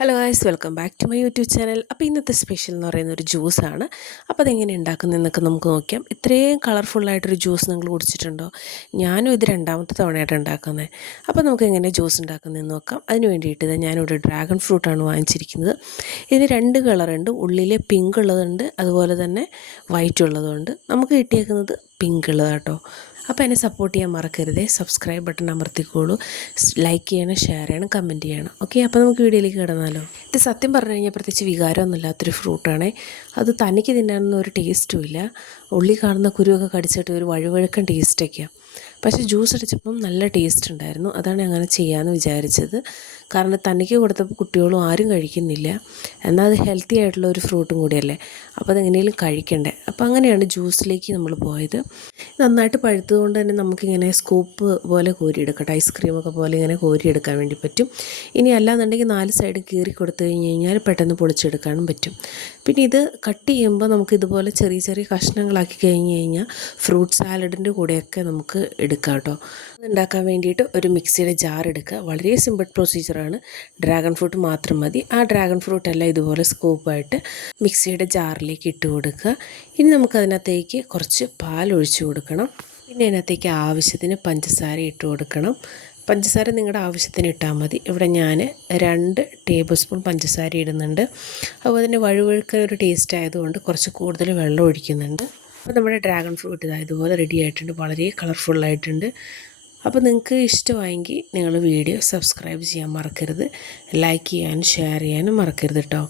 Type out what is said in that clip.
Hello guys, welcome back to my YouTube channel. അപ്പോൾ ഇന്നത്തെ special എന്ന് പറയുന്ന ഒരു ജ്യൂസാണ്. അപ്പോൾ അതെങ്ങനെ ഉണ്ടാക്കുന്നതെന്നൊക്കെ നമുക്ക് നോക്കാം. ഇത്രയും കളർഫുള്ളായിട്ടൊരു ജ്യൂസ് നിങ്ങൾ കുടിച്ചിട്ടുണ്ടോ? ഞാനും ഇത് രണ്ടാമത്തെ തവണയായിട്ട് ഉണ്ടാക്കുന്നത്. അപ്പോൾ നമുക്ക് എങ്ങനെ ജ്യൂസ് ഉണ്ടാക്കുന്നതെന്ന് നോക്കാം. അതിന് വേണ്ടിയിട്ട് ഞാനിവിടെ ഡ്രാഗൺ ഫ്രൂട്ടാണ് വാങ്ങിച്ചിരിക്കുന്നത്. ഇതിന് രണ്ട് കളറുണ്ട്. ഉള്ളിൽ പിങ്ക് ഉള്ളതുണ്ട്, അതുപോലെ തന്നെ വൈറ്റ് ഉള്ളതുണ്ട്. നമുക്ക് കിട്ടിയേക്കുന്നത് പിങ്ക് ഉള്ളതാട്ടോ. അപ്പോൾ എന്നെ സപ്പോർട്ട് ചെയ്യാൻ മറക്കരുതേ. സബ്സ്ക്രൈബ് ബട്ടൺ അമർത്തിക്കോളൂ, ലൈക്ക് ചെയ്യണം, ഷെയർ ചെയ്യണം, കമൻറ്റ് ചെയ്യണം. ഓക്കെ, അപ്പോൾ നമുക്ക് വീഡിയോയിലേക്ക് കിടന്നാലോ. ഇത് സത്യം പറഞ്ഞു കഴിഞ്ഞാൽ പ്രത്യേകിച്ച് വികാരമൊന്നുമില്ലാത്തൊരു ഫ്രൂട്ടാണേ. അത് തനിക്ക് തിന്നാനൊന്നും ഒരു ടേസ്റ്റും ഇല്ല. ഉള്ളി കാണുന്ന കുരുവൊക്കെ കടിച്ചിട്ട് ഒരു വഴുവഴുക്കൻ ടേസ്റ്റൊക്കെയാണ്. പക്ഷേ ജ്യൂസ് അടിച്ചപ്പം നല്ല ടേസ്റ്റ് ഉണ്ടായിരുന്നു. അതാണ് അങ്ങനെ ചെയ്യാമെന്ന് വിചാരിച്ചത്. കാരണം തനിക്ക് കൊടുത്തപ്പോൾ കുട്ടികളും ആരും കഴിക്കുന്നില്ല. എന്നാൽ അത് ഹെൽത്തി ആയിട്ടുള്ള ഒരു ഫ്രൂട്ടും കൂടിയല്ലേ, അപ്പോൾ അതെങ്ങനെയും കഴിക്കണ്ടേ. അപ്പോൾ അങ്ങനെയാണ് ജ്യൂസിലേക്ക് നമ്മൾ പോയത്. നന്നായിട്ട് പഴുത്തതുകൊണ്ട് തന്നെ നമുക്കിങ്ങനെ സ്കൂപ്പ് പോലെ കോരിയെടുക്കട്ടെ, ഐസ്ക്രീമൊക്കെ പോലെ ഇങ്ങനെ കോരിയെടുക്കാൻ വേണ്ടി പറ്റും. ഇനി അല്ലാന്നുണ്ടെങ്കിൽ 4 സൈഡ് കീറി കൊടുത്തു കഴിഞ്ഞ് കഴിഞ്ഞാൽ പെട്ടെന്ന് പൊളിച്ചെടുക്കാനും പറ്റും. പിന്നെ ഇത് കട്ട് ചെയ്യുമ്പോൾ നമുക്ക് ഇതുപോലെ ചെറിയ ചെറിയ കഷ്ണങ്ങളാക്കി കഴിഞ്ഞ് കഴിഞ്ഞാൽ ഫ്രൂട്ട് സാലഡിൻ്റെ കൂടെയൊക്കെ നമുക്ക് എടുക്കാം കേട്ടോ. അതുണ്ടാക്കാൻ വേണ്ടിയിട്ട് ഒരു മിക്സിയുടെ ജാർ എടുക്കുക. വളരെ സിമ്പിൾ പ്രൊസീജിയറാണ്. ഡ്രാഗൺ ഫ്രൂട്ട് മാത്രം മതി. ആ ഡ്രാഗൺ ഫ്രൂട്ട് എല്ലാം ഇതുപോലെ സ്കൂപ്പായിട്ട് മിക്സിയുടെ ജാറിലേക്ക് ഇട്ട് കൊടുക്കുക. ഇനി നമുക്കതിനകത്തേക്ക് കുറച്ച് പാൽ ഒഴിച്ച് കൊടുക്കണം. പിന്നെ അതിനകത്തേക്ക് ആവശ്യത്തിന് പഞ്ചസാര ഇട്ട് കൊടുക്കണം. പഞ്ചസാര നിങ്ങളുടെ ആവശ്യത്തിന് ഇട്ടാൽ മതി. ഇവിടെ ഞാൻ 2 ടേബിൾ സ്പൂൺ പഞ്ചസാര ഇടുന്നുണ്ട്. അതുപോലെ തന്നെ വഴുവഴുക്കൻ ഒരു ടേസ്റ്റ് ആയതുകൊണ്ട് കുറച്ച് കൂടുതൽ വെള്ളം ഒഴിക്കുന്നുണ്ട്. അപ്പോൾ നമ്മുടെ ഡ്രാഗൺ ഫ്രൂട്ട് ഇതുപോലെ റെഡി ആയിട്ടുണ്ട്. വളരെ കളർഫുള്ളായിട്ടുണ്ട്. അപ്പോൾ നിങ്ങൾക്ക് ഇഷ്ടമായെങ്കിൽ നിങ്ങൾ വീഡിയോ സബ്സ്ക്രൈബ് ചെയ്യാൻ മറക്കരുത്, ലൈക്ക് ചെയ്യാനും ഷെയർ ചെയ്യാനും മറക്കരുത് കേട്ടോ.